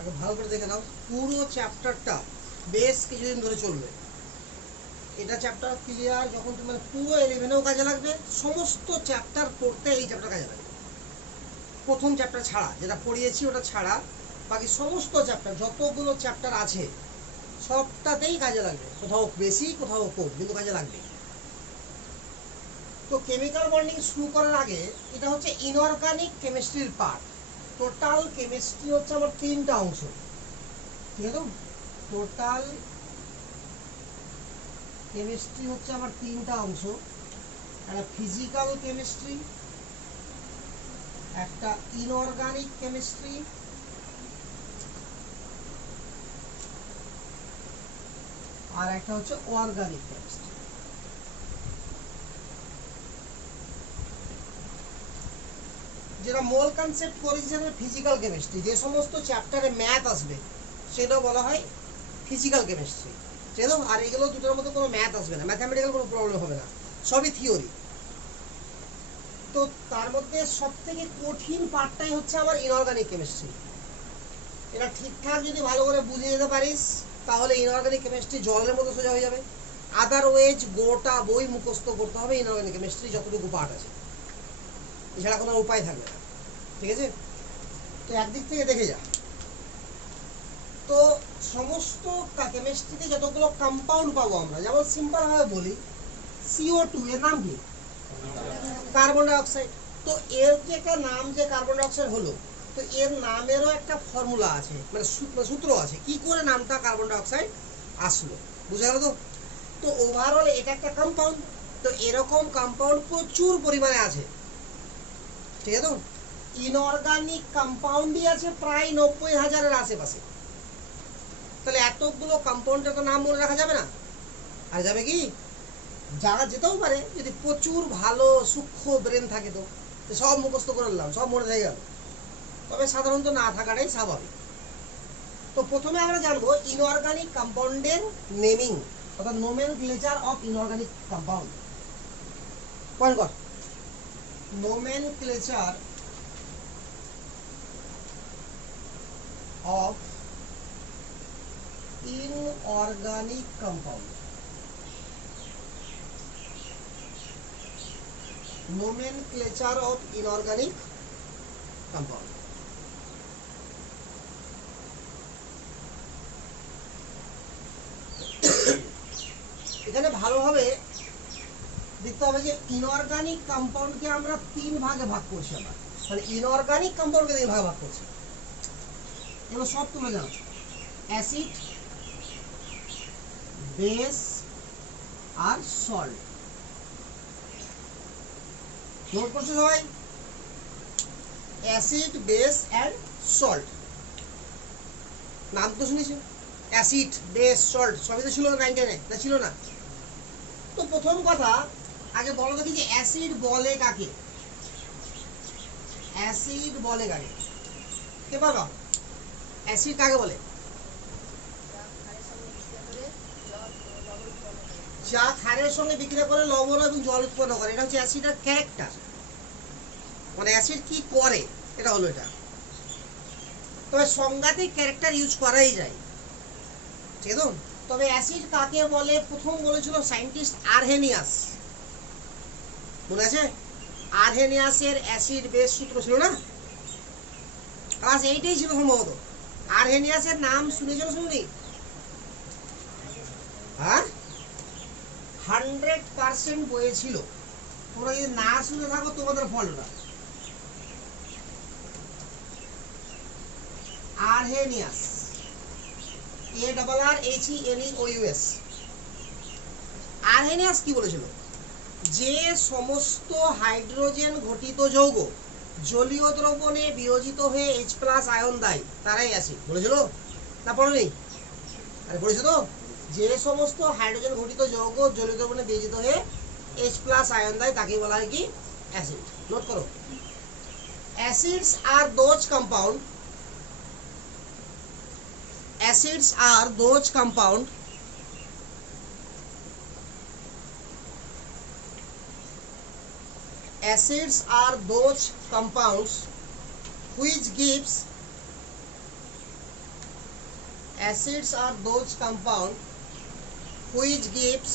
আগে ভালো করে দেখে নাও, পুরো চ্যাপ্টারটা বেশ কিছুদিন ধরে চলবে। এটা চ্যাপ্টার ক্লিয়ার যখন তুমি পুরো 11এও কাজে লাগবে, সমস্ত চ্যাপ্টার পড়তে এই চ্যাপ্টার কাজে লাগবে। প্রথম চ্যাপ্টার ছাড়া, যেটা পড়িয়েছি ওটা ছাড়া বাকি সমস্ত চ্যাপ্টার যতগুলো চ্যাপ্টার আছে সবটাতেই কাজে লাগবে, কোথাও বেশি কোথাও কম, কিন্তু কাজে লাগবে। তো কেমিক্যাল বন্ডিং শুরু করার আগে এটা হচ্ছে ইনঅর্গানিক কেমিস্ট্রির পার্ট। টোটাল কেমিস্ট্রি হচ্ছে আমার 3টা অংশ, ঠিক আছে? টোটাল কেমিস্ট্রি হচ্ছে আমার 3টা অংশ, একটা ফিজিক্যাল কেমিস্ট্রি, একটা ইনঅর্গানিক কেমিস্ট্রি, আর একটা হচ্ছে অর্গানিক কেমিস্ট্রি। যেটা মূল কনসেপ্ট করেছি ফিজিক্যাল কেমিস্ট্রি, যে সমস্ত চ্যাপ্টারে ম্যাথ আসবে সেটা বলা হয় ফিজিক্যাল কেমিস্ট্রি, ঠিক আছে? আর এগুলো দুটোর মধ্যে কোনো ম্যাথ আসবে না, ম্যাথামেটিক্যাল কোনো প্রবলেম হবে না, সবই থিওরি। তো তার মধ্যে সব থেকে কঠিন পার্টটাই হচ্ছে আমার ইনঅর্গানিক কেমিস্ট্রি। এটা ঠিকঠাক যদি ভালো করে বুঝে যেতে পারিস তাহলে ইনঅর্গানিক কেমিস্ট্রি জলের মতো সোজা হয়ে যাবে। আদারওয়াইজ গোটা বই মুখস্থ করতে হবে ইনঅর্গানিক কেমিস্ট্রি যতটুকু পার্ট আছে, এছাড়া কোনো উপায় থাকবে না, ঠিক আছে? তো একদিক থেকে দেখে যা। তো সমস্ত কেমিস্ট্রিতে যতগুলো কম্পাউন্ড পাবো আমরা, যেমন সিম্পল ভাবে বলি CO2 এর নাম কি? Carbon die oxide. তো এর যে একটা নাম যে কার্বন ডাই অক্সাইড হলো, তো এর নামেরও একটা ফর্মুলা আছে, মানে সূত্র আছে কি করে নামটা কার্বন ডাই অক্সাইড আসলো, বুঝা গেল? তো তো ওভারঅল এটা একটা কম্পাউন্ড। তো এরকম কম্পাউন্ড প্রচুর পরিমাণে আছে, ঠিক আছে? তো ইনঅর্গানিক কম্পাউন্ডই আছে প্রায় 90,000-এর আশেপাশে। তাহলে এতগুলো কম্পাউন্ডের তো নাম মনে রাখা যাবে না, আর যাবে কি? যারা যেতেও পারে যদি প্রচুর ভালো সূক্ষ্ম ব্রেন থাকে, তো সব মুখস্থ করে নিলাম, সব মনে থেকে গেল, তবে সাধারণত না থাকাটাই স্বাভাবিক। তো প্রথমে আমরা জানবো ইনঅর্গানিক কম্পাউন্ডের নেমিং, অর্থাৎ nomenclature of inorganic compound. Point কর, nomenclature of inorganic compound. Nomenclature of inorganic compound. এখানে ভালোভাবে দেখতে হবে যে ইনঅর্গানিক কম্পাউন্ডকে আমরা 3 ভাগে ভাগ করছি। আমরা মানে ইনঅর্গানিক কম্পাউন্ডকে 3 ভাগে ভাগ করছি, এগুলো সব তোমরা জানো। অ্যাসিড, বেস আর সল্ট। নোট করছো সবাই? অ্যাসিড, বেস অ্যান্ড সল্ট, নাম তো শুনেছো? অ্যাসিড, বেস, সল্ট সবই তো ছিল না 9-10-এ, না ছিল না? তো প্রথম কথা আগে বলো দেখি যে অ্যাসিড বলে কাকে? অ্যাসিড বলে কাকে? কে পারবা? অ্যাসিড কাকে বলে? যা ক্ষারের সঙ্গে বিক্রিয়া করে লবণ এবং জল উৎপন্ন করে, এটা হচ্ছে অ্যাসিডের ক্যারেক্টার। মানে অ্যাসিড কি করে এটা হলো এটা। তবে সংজ্ঞাতে ক্যারেক্টার ইউজ করাই যায়, ঠিক আছে? তবে অ্যাসিড কাকে বলে প্রথম বলেছিল সায়েন্টিস্ট আরহেনিয়াস, মনে আছে? আরহেনিয়াসের অ্যাসিড বেস সূত্র ছিল না, ক্লাস 8-এই ছিল সম্ভবত। আরহেনিয়াসের নাম শুনেছো না শুনি? হ্যাঁ, 100% বইয়ে ছিল। তোমরা যদি না শুনে থাকো তোমাদের ফলটা। Arrhenius, ARRHENEOUS। আরহেনিয়াস কি বলেছিল? যে সমস্ত হাইড্রোজেন ঘটিত যৌগ জলীয় দ্রবণে বিয়োজিত হয়ে H+ আয়ন দেয় তারাই অ্যাসিড, বলেছিল না? পড়নি? আরে পড়েছো তো? যে সমস্ত হাইড্রোজেন ঘটিত যৌগ জলীয় দ্রবণে বিয়োজিত হয়ে H+ আয়ন দেয় তাকে বলা হয় কি? অ্যাসিড। নোট করো, acids are those compound, acids are those compound acids are those compounds which gives acids are those compound which gives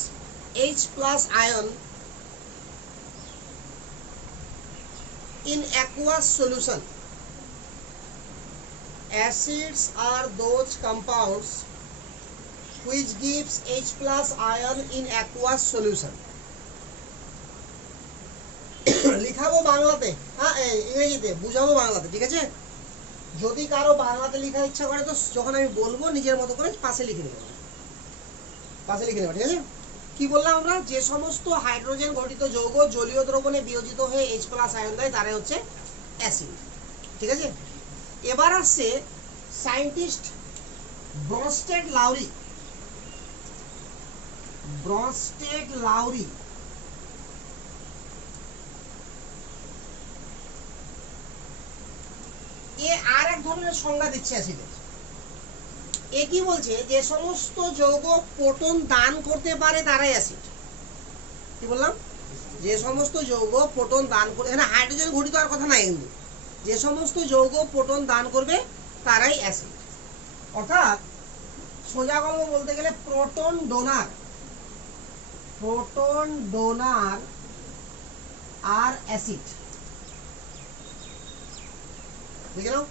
H plus ion in aqueous solution. Acids are those compounds which gives H plus ion in aqueous solution. লিখাবো বাংলাতে, হ্যাঁ ইংরেজিতে বুঝাবো বাংলাতে, ঠিক আছে? যদি কারো বাংলাতে লেখার ইচ্ছা করে তো যখন আমি বলবো নিজের মতো করে পাশে লিখে নেবে, ঠিক আছে? কি বললাম আমরা? যে সমস্ত হাইড্রোজেন ঘটিত যৌগ জলীয় দ্রবণে বিয়োজিত হয়ে H প্লাস আয়ন দেয় তারাই হচ্ছে অ্যাসিড, ঠিক আছে? এবার আসছে সায়েন্টিস্ট ব্রনস্টেড লাউরি এ আর এক ধরনের সংজ্ঞা দিচ্ছে অ্যাসিডের। এ কি বলছে? যে সমস্ত যৌগ প্রোটন দান করতে পারে তারাই অ্যাসিড। কি বললাম? যে সমস্ত যৌগ প্রোটন দান করে, এখানে হাইড্রোজেন ঘটিত আর কথা নাই, কিন্তু যে সমস্ত যৌগ প্রোটন দান করবে তারাই অ্যাসিড। অর্থাৎ সোজা গল্প বলতে গেলে প্রোটন ডোনার আর অ্যাসিড। দেখে নাও,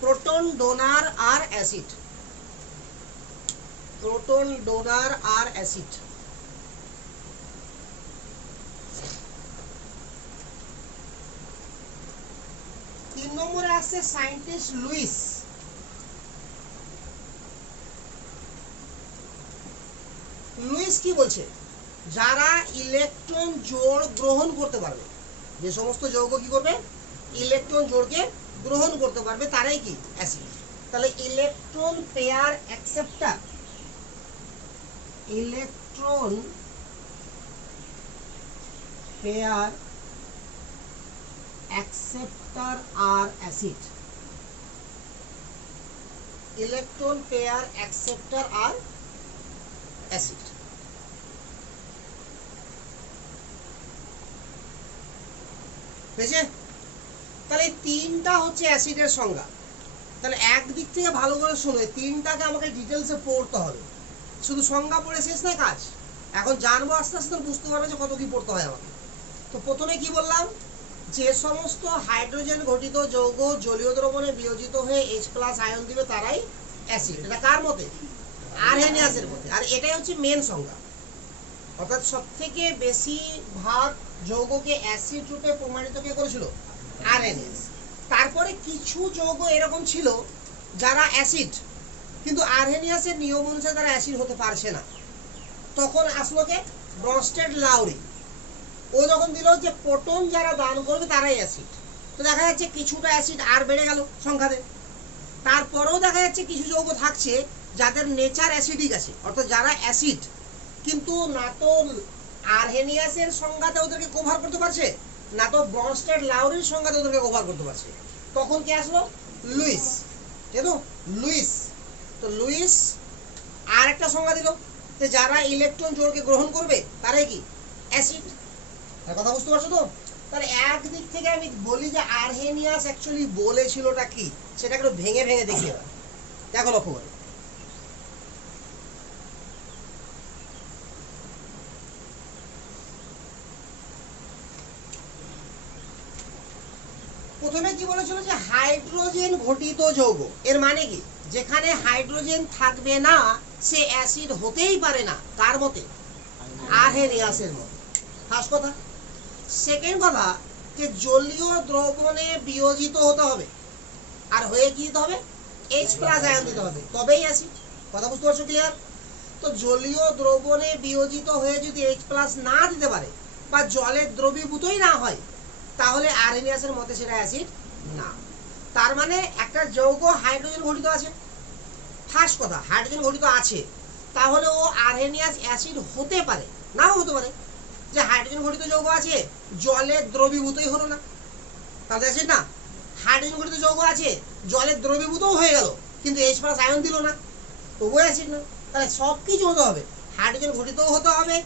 প্রোটন ডোনার আর অ্যাসিড, প্রোটন ডোনার আর অ্যাসিড। তিন নম্বরে আসছে সায়েন্টিস্ট লুইস। কি বলছে? যারা ইলেকট্রন জোড় গ্রহণ করতে পারবে, যে সমস্ত যৌগ কি করবে? ইলেকট্রন জোড়কে গ্রহণ করতে পারবে তারাই কি অ্যাসিড। তাহলে electron pair acceptor, electron pair acceptor আর অ্যাসিড, ইলেকট্রন পেয়ার অ্যাকসেপ্টার আর অ্যাসিড। বুঝেছে? তাহলে তিনটা হচ্ছে অ্যাসিডের সংজ্ঞা। তাহলে একদিক থেকে ভালো করে শোনো, তিনটাকে আমাকে ডিটেলসে পড়তে হবে, শুধু সংজ্ঞা পড়ে শেষ না কাজ। এখন জানবো আস্তে আস্তে, বুঝতে পারবে যে কত কি পড়তে হয় আমাকে। তো প্রথমে কি বললাম? যে সমস্ত হাইড্রোজেন ঘটিত যৌগ জলীয় দ্রবণে বিয়োজিত হয়ে H প্লাস আয়ন দিবে তারাই অ্যাসিড। এটা কার মতে? আরহেনিয়াসের মতে। আর এটাই হচ্ছে মেন সংজ্ঞা। অর্থাৎ সবথেকে বেশি ভাগ যৌগকে অ্যাসিড রূপে প্রমাণিত কে করেছিল? আরহেনিয়াস। তারপরে কিছু যৌগ এরকম ছিল যারা অ্যাসিড, কিন্তু আরহেনিয়াসের নিয়ম অনুসারে তারা অ্যাসিড হতে পারছে না। তখন আসলো কে? ব্রনস্টেড লাউরি। ও যখন দিল যে প্রোটন যারা দান করবে তারাই অ্যাসিড, তো দেখা যাচ্ছে কিছুটা অ্যাসিড আর বেড়ে গেল সংখ্যাতে। তারপরেও দেখা যাচ্ছে কিছু যৌগ থাকছে যাদের নেচার অ্যাসিডিক আছে, অর্থাৎ যারা অ্যাসিড, কিন্তু না তো আরহেনিয়াসের সংজ্ঞাতে ওদেরকে কভার করতে পারছে, না তো ব্রনস্টেড লাউরির সংজ্ঞাতে ওদেরকে কভার করতে পারছে। তখন কি আসলো? লুইস। ঠিক আছে, লুইস। তো লুইস আর একটা সংজ্ঞা দিল যে যারা ইলেকট্রন জোড়কে গ্রহণ করবে তারাই কি অ্যাসিড। কথা বুঝতে পারছো তো? তাহলে একদিক থেকে আমি বলি যে আরহেনিয়াস অ্যাকচুয়ালি বলেছিলটা কি, সেটা একটু ভেঙে ভেঙে দেখিয়ে দাও। দেখো লক্ষ্য করে, প্রথমে কি বলেছিল? যে হাইড্রোজেন ঘটিত যৌগ, এর মানে কি? যেখানে হাইড্রোজেন থাকবে না সে অ্যাসিড হতেই পারে না। কার মতে? আরহেনিয়াসের মতে। ফার্স্ট কথা। সেকেন্ড কথা, যে জলীয় দ্রবণে বিয়োজিত হতে হবে, আর হয়ে কি দিতে হবে? H প্লাস আয়ন দিতে হবে, তবেই অ্যাসিড। কথা বুঝতে পারছো? ক্লিয়ার? তো জলীয় দ্রবণে বিয়োজিত হয়ে যদি H প্লাস না দিতে পারে বা জলের দ্রবীভূতই না হয়, তাহলে আরহেনিয়াসের মতে সেটা অ্যাসিড না। তার মানে একটা যৌগ হাইড্রোজেন ঘটিত আছে, ফার্স্ট কথা হাইড্রোজেন ঘটিত আছে, তাহলে ও আরহেনিয়াস অ্যাসিড হতে পারে, নাও হতে পারে। যে হাইড্রোজেন ঘটিত যৌগ আছে, জলের দ্রবীভূতই হলো না, তাহলে অ্যাসিড না। হাইড্রোজেন ঘটিত যৌগ আছে, জলের দ্রবীভূতও হয়ে গেল, কিন্তু H প্লাস আয়ন দিল না, তবুও অ্যাসিড না। তাহলে সব কিছু হতে হবে, হাইড্রোজেন ঘটিতও হতে হবে,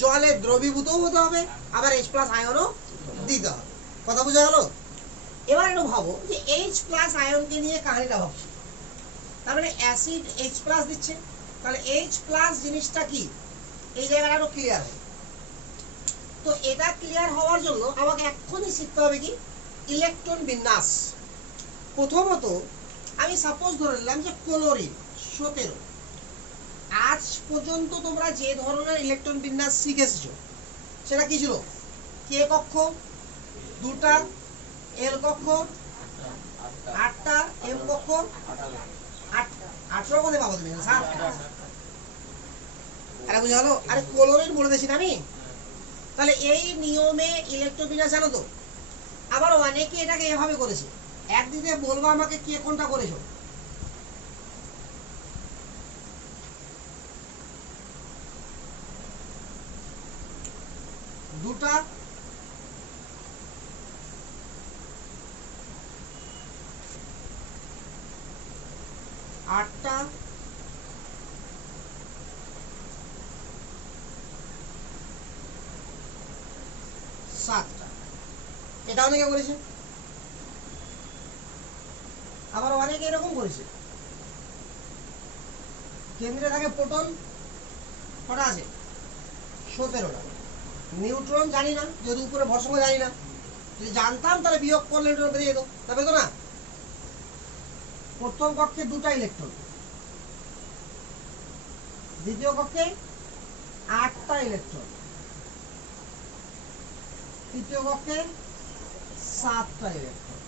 জলের দ্রবীভূতও হতে হবে, আবার H প্লাস আয়নও দিতে হবে। কথা বোঝা গেল? এবার একটু ভাবো যে H প্লাস আয়নকে নিয়ে কাহিনীটা ভাবছি। তার মানে অ্যাসিড H প্লাস দিচ্ছে, তাহলে H প্লাস জিনিসটা কি এই জায়গাটা আরো ক্লিয়ার হয়। তো এটা ক্লিয়ার হওয়ার জন্য আমাকে এক্ষুনি শিখতে হবে কি ইলেকট্রন বিন্যাস। প্রথমত আমি সাপোজ ধরে নিলাম যে ক্লোরিন 17। আজ পর্যন্ত তোমরা যে ধরনের ইলেকট্রন বিন্যাস শিখেছো সেটা কি ছিল? কে কক্ষ 2টা, এল কক্ষ 8টা, এম কক্ষ 18 কোথায় পাবো তুমি? আরে বুঝা হলো? আরে ক্লোরিন বলে দিয়েছি না আমি। তাহলে এই নিয়মে ইলেকট্রন বিন্যাস জানো তো। আবার অনেকে এটাকে এভাবে করেছে, একদিকে বলবো আমাকে কে কোনটা করেছো। দুটা, আটটা, সাতটা, এটা অনেকে করেছে। আবার অনেকে এরকম করেছে, কেন্দ্রে থাকে প্রোটন কটা আছে? 17টা। নিউট্রন জানি না, যদি উপরে ভরসঙ্গ জানি না, যদি জানতাম তাহলে বিয়োগ করলে নিউট্রন বেরিয়ে যেত, তবে তো না। প্রথম কক্ষে 2টা ইলেকট্রন, দ্বিতীয় কক্ষে 8টা ইলেকট্রন, তৃতীয় কক্ষে 7টা ইলেকট্রন।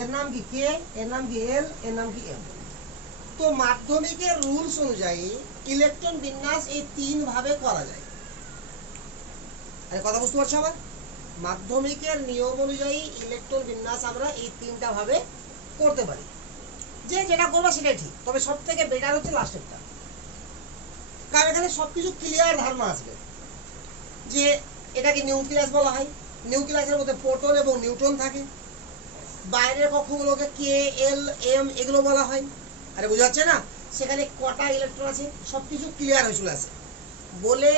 এর নাম কি কে, এর নাম কি এল, এর নাম কি এম। তো মাধ্যমিকের রুলস অনুযায়ী ইলেকট্রন বিন্যাস এই 3 ভাবে করা যায়। আরে কথা বুঝতে পারছো? আবার মাধ্যমিকের নিয়ম অনুযায়ী ইলেকট্রন বিন্যাস আমরা এই 3টা ভাবে করতে পারি। যে যেটা করবো সেটাই ঠিক, তবে সব থেকে বেটার হচ্ছে লাস্টেরটা, কারণ এখানে সবকিছু ক্লিয়ার ধারণা আসবে। যে এটাকে নিউক্লিয়াস বলা হয়, নিউক্লিয়াসের মধ্যে প্রোটন এবং নিউট্রন থাকে, বাইরের কক্ষগুলোকে কে, এল, এম এগুলো বলা হয়। আরে বোঝা যাচ্ছে না? সেখানে কটা ইলেকট্রন আছে সবকিছু ক্লিয়ার হয়ে চলে আসে বলে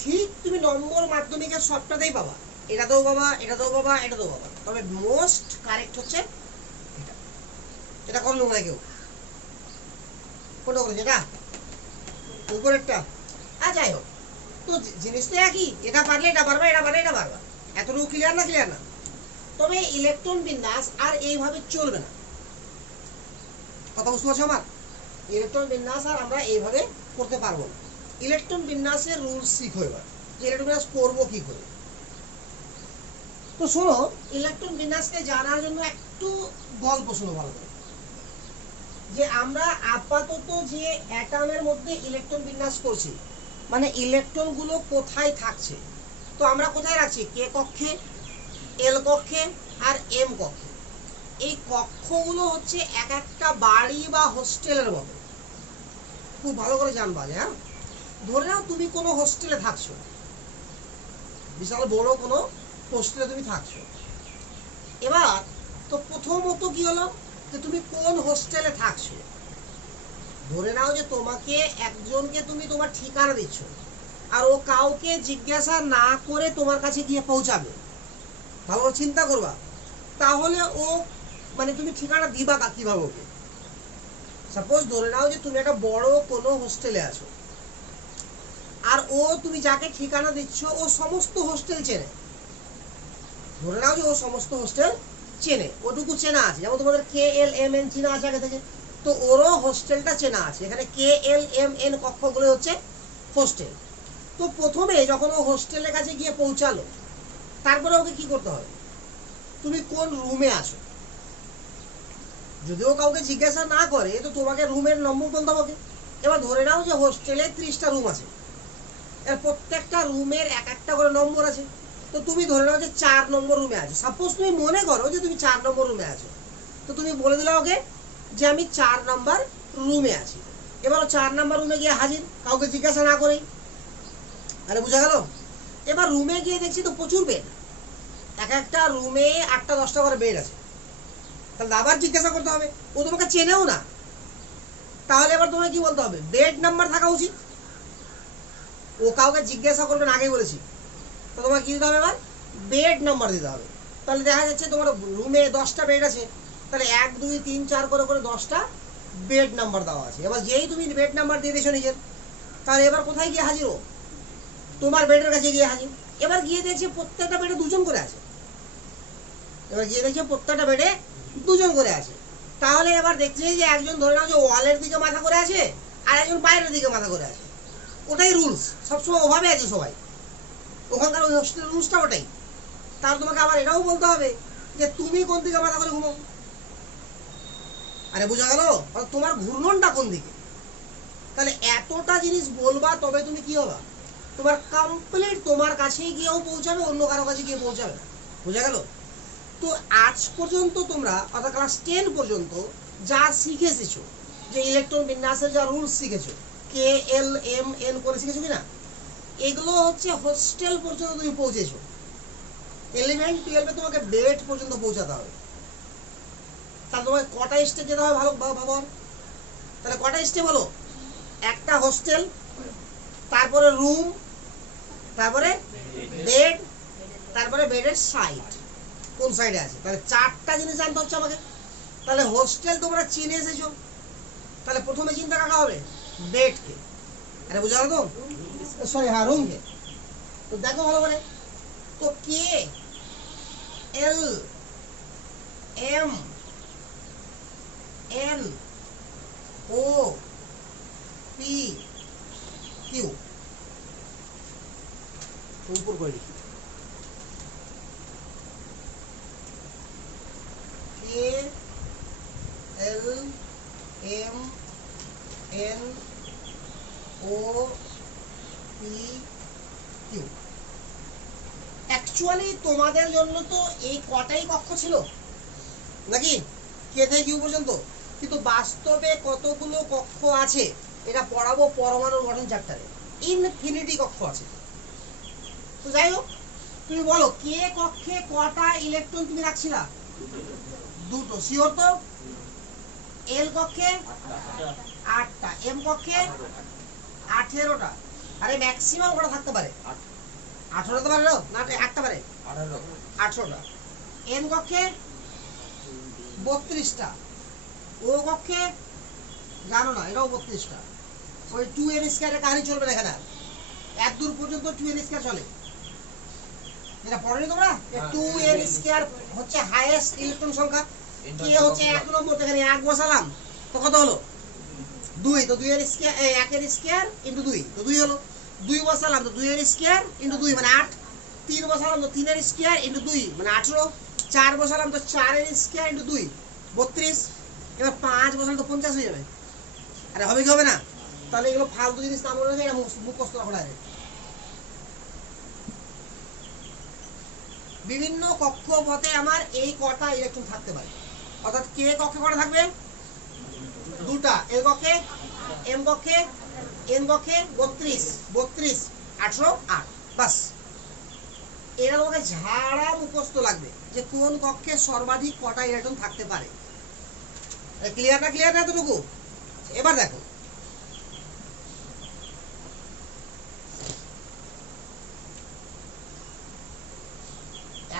ঠিক তুমি নম্বর মাধ্যমিকের সবটাতেই পাবা, এটাতেও পাবা, এটাতেও পাবা, এটাতেও পাবা। তবে মোস্ট কারেক্ট হচ্ছে এটা। এটা কম নোংরা কেউ কোনটা করেছে? এটা উপরেরটা। আর যাই হোক, তো জিনিসটা একই, এটা পারলে এটা পারবা, এটা পারলে এটা পারবা। এতটুকু ক্লিয়ার না? ক্লিয়ার না? তবে ইলেকট্রন বিন্যাস আর এইভাবে চলবে না। কথা বুঝতে পারছো আমার? ইলেকট্রন বিন্যাস আর আমরা এইভাবে করতে পারবো না। ইলেকট্রন বিন্যাসের রুলস শিখো এবার, যে ইলেকট্রন বিন্যাস করবো কি করে। তো শোনো, ইলেকট্রন বিন্যাসকে জানার জন্য একটু গল্প শোনো ভালো করে। যে আমরা আপাতত যে অ্যাটমের মধ্যে ইলেকট্রন বিন্যাস করছি, মানে ইলেকট্রন গুলো কোথায় থাকছে, তো আমরা কোথায় রাখছি? কে কক্ষে, এল কক্ষে আর এম কক্ষে। এই কক্ষগুলো হচ্ছে এক একটা বাড়ি বা হোস্টেলের মতো। খুব ভালো করে জানবা। হ্যাঁ, ধরে নাও তুমি কোনো হোস্টেলে থাকছো, বিশাল বড় কোনো হোস্টেলে তুমি থাকছো। এবার তো প্রথমত কি হলো যে তুমি কোন হোস্টেলে থাকছো। ধরে নাও যে তোমাকে একজনকে তুমি তোমার ঠিকানা দিচ্ছ, আর ও কাউকে জিজ্ঞাসা না করে তোমার কাছে গিয়ে পৌঁছাবে। ভালো করে চিন্তা করবা। তাহলে ও মানে তুমি ঠিকানা দিবা কিভাবে ওকে? সাপোজ ধরে নাও যে তুমি একটা বড় কোনো হোস্টেলে আছো, আর ও তুমি যাকে ঠিকানা দিচ্ছ ও সমস্ত হোস্টেল চেনে। ধরে নাও যে ও সমস্ত হোস্টেল চেনে, ওটুকু চেনা আছে। যেমন তোমাদের কে, এল, এম, এন চেনা আছে আগে থেকে, তো ওরও হোস্টেলটা চেনা আছে। এখানে কে, এল, এম, এন কক্ষগুলো হচ্ছে হোস্টেল। তো প্রথমে যখন ও হোস্টেলের কাছে গিয়ে পৌঁছালো, তারপরে ওকে কি করতে হবে? তুমি কোন রুমে আছো, যদিও কাউকে জিজ্ঞাসা না করে তো তোমাকে রুমের নম্বর বলতে হবে। এবার ধরে নাও যে হোস্টেলে 30টা রুম আছে, এর প্রত্যেকটা রুমের এক একটা করে নম্বর আছে। তো তুমি ধরে নাও যে 4 নম্বর রুমে আছো। সাপোজ তুমি মনে করো যে তুমি 4 নম্বর রুমে আছো, তো তুমি বলে দিলে ওকে যে আমি 4 নম্বর রুমে আছি। এবার 4 নম্বর রুমে গিয়ে হাজির, কাউকে জিজ্ঞাসা না করেই। আরে বুঝা গেল? এবার রুমে গিয়ে দেখছি তো প্রচুর বেড, এক একটা রুমে 8টা 10টা করে বেড আছে। তাহলে আবার জিজ্ঞাসা করতে হবে, ও তোমাকে চেনেও না। তাহলে এবার তোমাকে কি বলতে হবে? বেড নাম্বার থাকা উচিত। ও কাউকে জিজ্ঞাসা করবে না, আগেই বলেছি। তো তোমাকে কি দিতে হবে? এবার বেড নাম্বার দিতে হবে। তাহলে দেখা যাচ্ছে তোমার রুমে 10টা বেড আছে, তাহলে 1 2 3 4 করে 10টা বেড নাম্বার দেওয়া আছে। এবার যেই তুমি বেড নাম্বার দিয়ে দিয়েছো নিজের, তাহলে এবার কোথায় গিয়ে হাজির ও? তোমার বেডের কাছে গিয়ে হাজির। এবার গিয়ে দেখছি প্রত্যেকটা বেডে দুজন করে আছে। এবার গিয়ে দেখছি প্রত্যেকটা বেডে দুজন করে আছে। তাহলে এবার দেখছি যে একজন ধরে নাও যে ওয়ালের দিকে মাথা করে আছে, আর একজন বাইরের দিকে মাথা করে আছে। ওটাই রুলস, সবসময় ওভাবে আছে সবাই, ওখানকার ওই হোস্টেলের রুলসটা ওটাই। তাহলে তোমাকে আবার এটাও বলতে হবে যে তুমি কোন দিকে মাথা করে ঘুমো। আরে বোঝা গেল? তোমার ঘূর্ণনটা কোন দিকে। তাহলে এতটা জিনিস বলবা, তবে তুমি কি হবা, তোমার কমপ্লিট তোমার কাছেই গিয়েও পৌঁছাবে, অন্য কারো কাছে গিয়ে পৌঁছাবে না। বোঝা গেল? তো আজ পর্যন্ত তোমরা অর্থাৎ ক্লাস 10 পর্যন্ত যা শিখে এসেছো, যে ইলেকট্রন বিন্যাসের যা রুলস শিখেছো, কে এল এম এন করে শিখেছো কিনা, এগুলো হচ্ছে হোস্টেল পর্যন্ত তুমি পৌঁছেছো। 11 12 তোমাকে বেড পর্যন্ত পৌঁছাতে হবে। তাহলে তোমাকে কটা স্টেপ যেতে হবে ভালো ভাবো। তাহলে কটা স্টেপ হলো? একটা হোস্টেল, তারপরে রুম, তারপরে বেড, তারপরে বেডের সাইড, কোন সাইডে আছে। তাহলে 4টা জিনিস জানতে হচ্ছে আমাকে। তাহলে হোস্টেল তোমরা চিনে এসেছো, তাহলে প্রথমে চিন্তা কাকা হবে? বেডকে। আরে বুঝা গেল তো? সরি, হ্যাঁ, রুমকে। তো দেখো ভালো করে, তো K L M N O P Q, উপর করে লিখি, K L M N O P Q. Actually তোমাদের জন্য তো এই কটাই কক্ষ ছিল নাকি, কে থেকে কিউ পর্যন্ত, কিন্তু বাস্তবে কতগুলো কক্ষ আছে এটা পড়াবো পরমাণুর গঠন চ্যাপ্টারে। ইনফিনিটি কক্ষ আছে। তো যাই হোক, তুমি বলো কে কক্ষে কটা ইলেকট্রন তুমি রাখছিলা? দুটো। শিওর তো? এল কক্ষে 8টা, এম কক্ষে 18টা। আরে ম্যাক্সিমাম কটা থাকতে পারে? 18টা পারে না, 8টা পারে, 18টা। এন কক্ষে 32টা। ও কক্ষে জানো না, এটাও 32টা। ওই 2n স্কয়ারের কাহিনী চলবে না এখানে। এত দূর পর্যন্ত 2n স্কয়ার চলে, এটা পড়নি তোমরা? 2n স্কয়ার হচ্ছে হাইয়েস্ট ইলেকট্রন সংখ্যা। কে হচ্ছে 1 নম্বর, এখানে 1 বসালাম, তো কত হলো? 2। তো 2 এর স্কয়ার, 1 এর স্কয়ার ইনটু 2, তো 2 হলো। 2 বসালাম, তো 2 এর স্কয়ার ইনটু 2 মানে 8। 3 বসালাম, তো 3 এর স্কয়ার ইনটু 2 মানে 18। 4 বসালাম, তো 4 এর স্কয়ার ইনটু 2 32। এবার 5 বসালে তো 50 হয়ে যাবে। আরে হবে কি হবে না? তাহলে এগুলো ফালতু জিনিস না মনে রাখে, এটা মুখস্থ রাখা যায়। বিভিন্ন কক্ষপথে আমার এই কটা ইলেকট্রন থাকতে পারে। অর্থাৎ কে কক্ষে কটা থাকবে? 2টা। এল কক্ষে, এম কক্ষে, এন কক্ষে 32, 32, 18, 8। বাস, এটা তোমাকে ঝাড়া মুখস্থ লাগবে যে কোন কক্ষে সর্বাধিক কটা ইলেকট্রন থাকতে পারে। ক্লিয়ার না? ক্লিয়ার না এতটুকু? এবার দেখো,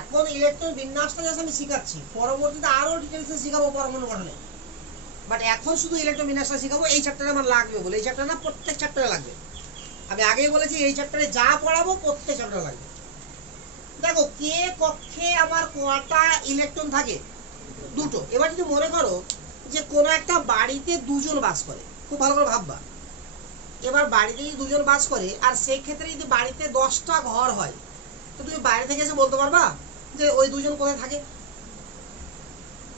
এখন ইলেকট্রন বিন্যাসটা জাস্ট আমি শিখাচ্ছি, পরবর্তীতে আরো ডিটেইলসে শিখাবো পরমাণু গঠনে। বাট এখন শুধু ইলেকট্রন বিন্যাসটা শিখাবো, এই চ্যাপ্টারে আমার লাগবে বলে। এই চ্যাপ্টার না, প্রত্যেক চ্যাপ্টারে লাগবে। আমি আগেই বলেছি এই চ্যাপ্টারে যা পড়াবো প্রত্যেক চ্যাপ্টারে লাগবে। দেখো কে কক্ষে আমার কটা ইলেকট্রন থাকে? 2টো। এবার যদি মনে করো যে কোনো একটা বাড়িতে 2জন বাস করে, খুব ভালো করে ভাববা। এবার বাড়িতে যদি 2জন বাস করে, আর সেই ক্ষেত্রে যদি বাড়িতে 10টা ঘর হয়, তো তুমি বাইরে থেকে এসে বলতে পারবা যে ওই 2জন কোথায় থাকে?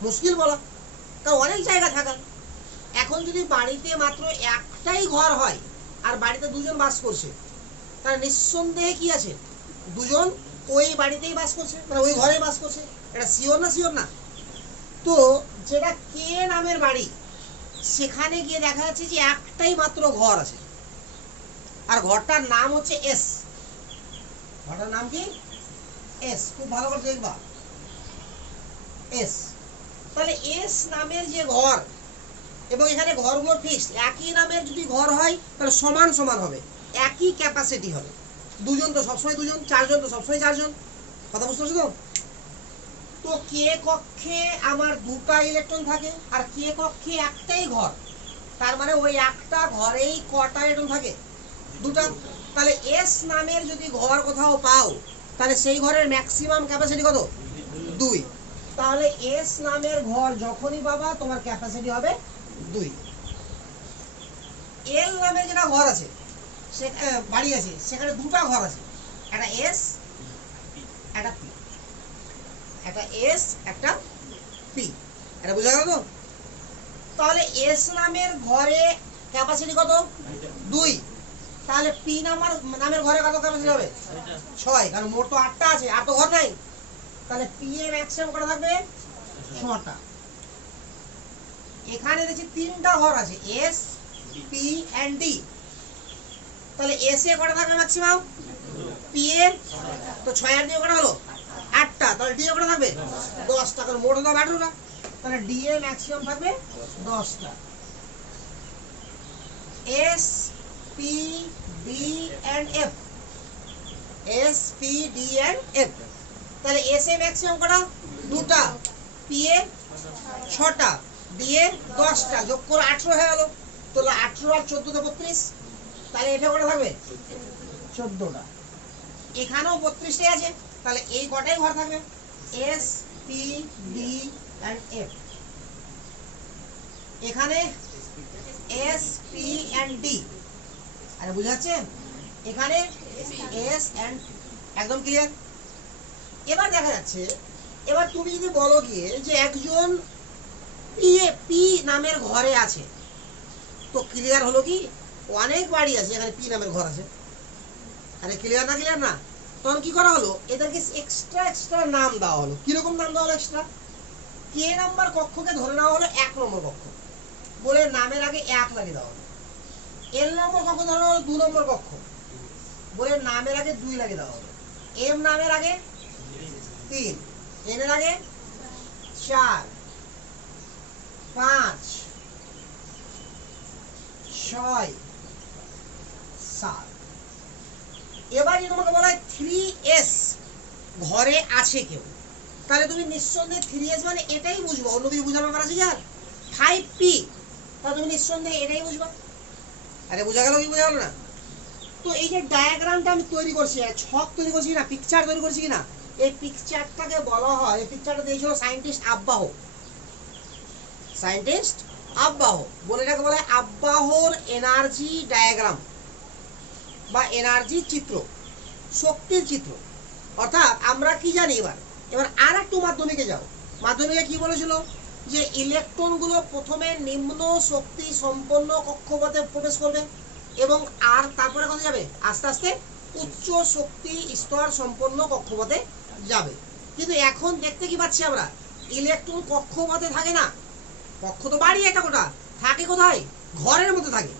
মুশকিল বলা, কারণ অনেক জায়গা থাকা। এখন যদি বাড়িতে মাত্র একটাই ঘর হয় আর বাড়িতে 2জন বাস করছে, তাহলে নিঃসন্দেহে কি আছে, 2জন ওই বাড়িতেই বাস করছে, মানে ওই ঘরেই বাস করছে। এটা শিওর না? শিওর না? তো যেটা কে নামের বাড়ি, সেখানে গিয়ে দেখা যাচ্ছে যে একটাই মাত্র ঘর আছে, আর ঘরটার নাম হচ্ছে এস। ঘরটার নাম কি? এস। খুব ভালো করে দেখবা, এস। তাহলে এস নামের যে ঘর, এবং এখানে ঘরগুলো ফিক্সড, একই নামের যদি ঘর হয় তাহলে সমান সমান হবে, একই ক্যাপাসিটি হবে। 2জন তো সবসময় 2জন, 4জন তো সবসময় 4জন। কথা বুঝতে পারছো তো? তো কে কক্ষে আমার 2টা ইলেকট্রন থাকে, আর কে কক্ষে একটাই ঘর, তার মানে ওই একটা ঘরেই কটা ইলেকট্রন থাকে? দুটা। তাহলে এস নামের যদি ঘর কোথাও পাও তাহলে সেই ঘরের ম্যাক্সিমাম ক্যাপাসিটি কত? 2। তাহলে এস নামের ঘর যখনই পাবা তোমার ক্যাপাসিটি হবে 2। এল নামের যেটা ঘর আছে বাড়ি আছে, সেখানে দুটো ঘর আছে, একটা এস একটা পি, একটা এস একটা পি। এটা বোঝা গেল তো? তাহলে এস নামের ঘরে ক্যাপাসিটি কত? 2। তাহলে পি নামের ঘরে কত ক্যাপাসিটি হবে? 6, কারণ মোট তো 8টা আছে, আর তো ঘর নাই। তাহলে পি এর ম্যাক্সিমাম কটা থাকবে? 6টা। এখানে দেখছি 3টা ঘর আছে, এস পি এন্ড ডি। তাহলে এস এ কটা থাকবে ম্যাক্সিমাম? পি এ তো 6 আর 2 কটা হলো? 8টা। তাহলে ডি এ কটা থাকবে? 10টা, কারণ মোট তো 18টা। তাহলে ডি এর ম্যাক্সিমাম থাকবে 10টা। S P D and F, S P D and F. তাহলে এস এ ম্যাক্সিমাম কটা? 2টা, পি এ 6টা, ডি এ 10টা, যোগ করে 18 হয়ে গেল। তাহলে 18 আর 14 তে 32। তাহলে এটা কটা থাকবে? 14টা। এখানেও 32টাই আছে, তাহলে এই কটাই ঘর থাকবে, S P D and F. এখানে এস পি এন্ড ডি। আরে বুঝা যাচ্ছে? এখানে এস এন্ড, একদম ক্লিয়ার? এবার দেখা যাচ্ছে, এবার তুমি যদি বলো গিয়ে যে একজন পি নামের ঘরে আছে, তো ক্লিয়ার হলো কি অনেক বাড়ি আছে এখানে পি নামের ঘর আছে। আরে ক্লিয়ার না? ক্লিয়ার না? তখন কি করা হলো, এদেরকে এক্সট্রা নাম দেওয়া হলো। কিরকম নাম দেওয়া হলো এক্সট্রা? কে নাম্বার কক্ষকে ধরে নেওয়া হলো 1 নম্বর কক্ষ, বলে নামের আগে 1 লাগিয়ে দেওয়া হলো। এল নম্বর কক্ষ ধরে নেওয়া হলো 2 নম্বর কক্ষ, বলে নামের আগে 2 লাগিয়ে দেওয়া হলো। এম নামের আগে 3, এন এর আগে 4, 5, 6, 7। এবার যদি তোমাকে বলা হয় 3S ঘরে আছে কেউ, তাহলে তুমি নিঃসন্দেহে 3S মানে এটাই বুঝবো, অন্য কিছু বুঝার ব্যাপার আছে কি? আর 5P, তাহলে তুমি নিঃসন্দেহে এটাই বুঝবা। আরে বোঝা গেল কি বোঝা গেল না? তো এই যে ডায়াগ্রামটা আমি তৈরি করছি, ছক তৈরি করছি না, পিকচার তৈরি করছি কিনা, এই পিকচারটাকে বলা হয়, এই পিকচারটা দিয়েছিল সায়েন্টিস্ট আব্বাহ। সায়েন্টিস্ট আব্বাহ বলে, এটাকে বলা হয় আব্বাহর এনার্জি ডায়াগ্রাম বা এনার্জি চিত্র, শক্তির চিত্র। অর্থাৎ আমরা কি জানি, এবার আর একটু মাধ্যমিকে যাও। মাধ্যমিকে কি বলেছিল যে ইলেকট্রনগুলো প্রথমে নিম্ন শক্তি সম্পন্ন কক্ষপথে প্রবেশ করবে এবং আর তারপরে কোথায় যাবে? আস্তে আস্তে উচ্চ শক্তি স্তর সম্পন্ন কক্ষপথে যাবে। কিন্তু এখন দেখতে কি পাচ্ছি আমরা, ইলেকট্রন কক্ষপথে থাকে না। কক্ষ তো বাড়ি একটা কোটা, থাকে কোথায়? ঘরের মধ্যে থাকে।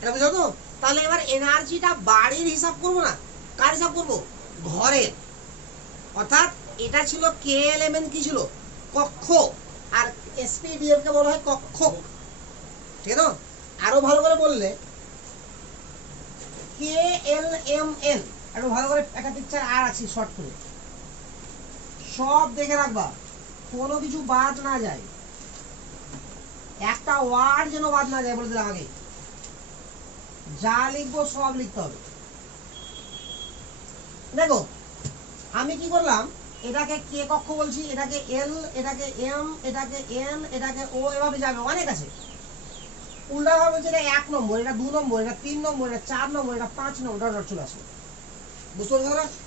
এটা বুঝো তো? তাহলে এবার এনার্জিটা বাড়ির হিসাব করবো না, কার হিসাব করবো? ঘরের। অর্থাৎ এটা ছিল কে এলিমেন্ট, কি ছিল? কক্ষ। আর এসপিডিএফ কে বলা হয় কক্ষক। ঠিক আছে? আরো ভালো করে বললে কে এল এম এন, একটু ভালো করে একটা পিকচার আর আছে শর্ট করে, সব দেখে রাখবা, কোনো কিছু বাদ না যায়, একটা ওয়ার্ড যেন বাদ না যায়, বলে দিলাম আগে। যা লিখবো সব লিখতে হবে। দেখো আমি কি করলাম, এটাকে কে কক্ষ বলছি, এটাকে এল, এটাকে এম, এটাকে এন, এটাকে ও, এভাবে যাবে, অনেক আছে। উল্টা ভাবে বলছে এটা 1 নম্বর, এটা 2 নম্বর, এটা 3 নম্বর, এটা 4 নম্বর, এটা 5 নম্বর, ডট চলে আসবে। বুঝতে পারছো?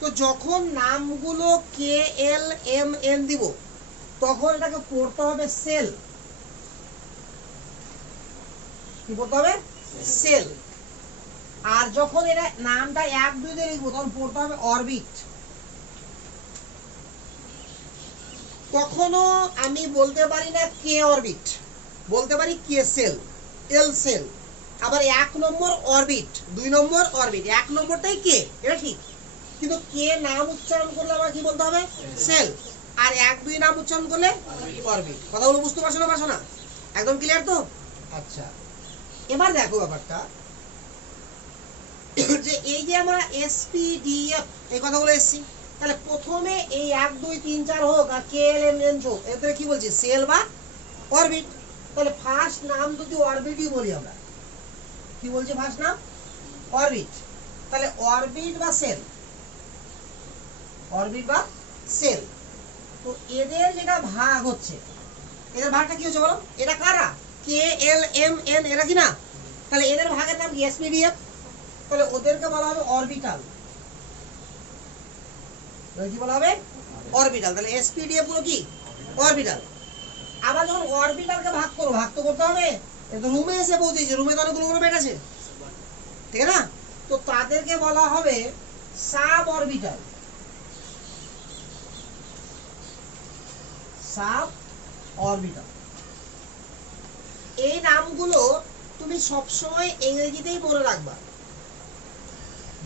তো যখন নামগুলো কে এল এম এন দিব, তখন এটাকে পড়তে হবে সেল। কি পড়তে হবে? সেল। আর যখন এটা নামটা 1 2 দিয়ে লিখবো, তখন পড়তে হবে অরবিট। কখনো আমি বলতে পারি না কে অরবিট, বলতে পারি কে সেল, এল সেল। আবার 1 নম্বর অরবিট, 2 নম্বর অরবিট, 1 নম্বরটাই কে, এটা ঠিক। কিন্তু কে নাম উচ্চারণ করলে আমার কি বলতে হবে? সেল। আর 1 2 নাম উচ্চারণ করলে অরবিট। কথাগুলো বুঝতে পারছো না? পারছো না? একদম ক্লিয়ার তো? আচ্ছা, এবার দেখো ব্যাপারটা, যে এই যে আমরা এসপিডিএফ এই কথাগুলো এসছি, তাহলে প্রথমে এই 1 2 3 4 হোক আর কে এল এম এন হোক, এদের কি বলছি? সেল বা অরবিট। তাহলে ফার্স্ট নাম যদি অরবিটই বলি আমরা, কি বলছি ফার্স্ট নাম অরবিট, তাহলে অরবিট বা সেল, অরবিট বা সেল, তো এদের যেটা ভাগ হচ্ছে, এদের ভাগটা কি হচ্ছে বলো, এটা কারা কে এল এম এন, এরা কি না, তাহলে এদের ভাগের নাম কি এসপিডিএফ, তাহলে ওদেরকে বলা হবে অরবিটাল, কি বলা হবে অরবিটাল, তাহলে এসপিডিএফ গুলো কি অরবিটাল। আবার যখন অরবিটালকে ভাগ করো, ভাগ তো করতে হবে, এটা রুমে এসে পৌঁছেছে, রুমে তো অনেকগুলো অরবিট আছে, ঠিক আছে না, তো তাদেরকে বলা হবে সাব অরবিটাল, সাব অরবিটাল। এই নামগুলো তুমি সবসময় ইংরেজিতেই মনে রাখবা,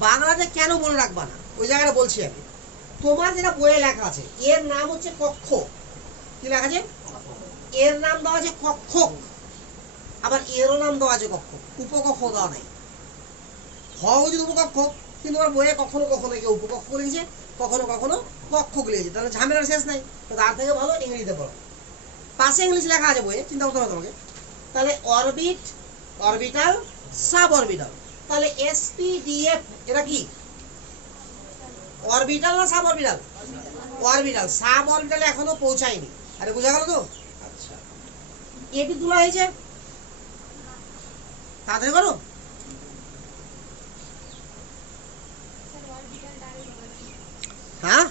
বাংলাতে কেন মনে রাখবা না ওই জায়গাটা বলছি আমি। তোমার যেটা বইয়ে লেখা আছে, এর নাম হচ্ছে কক্ষ, কি লেখা আছে, এর নাম দেওয়া আছে কক্ষক, আবার এরও নাম দেওয়া আছে কক্ষ, উপকক্ষ দেওয়া নাই, হওয়া উচিত উপকক্ষ, কিন্তু আমার বইয়ে কখনো কখনো কেউ উপকক্ষ লিখেছে, কখনো কখনো কক্ষক লিখেছে, তাহলে ঝামেলার শেষ নাই, তো তার থেকে ভালো ইংরেজিতে পড়ো, পাশে ইংলিশ লেখা আছে বইয়ে, চিন্তা করতে হবে তোমাকে। তাহলে অরবিট, অরবিটাল, সাব অরবিটাল, তাহলে এসপিডিএফ এরা কি অরবিটাল না সাব অরবিটাল, অরবিটাল, সাব অরবিটালে এখনো পৌঁছায়নি, আরে বোঝা গেল তো, আচ্ছা এটি তোলা হয়েছে, তাড়াতাড়ি করো, হ্যাঁ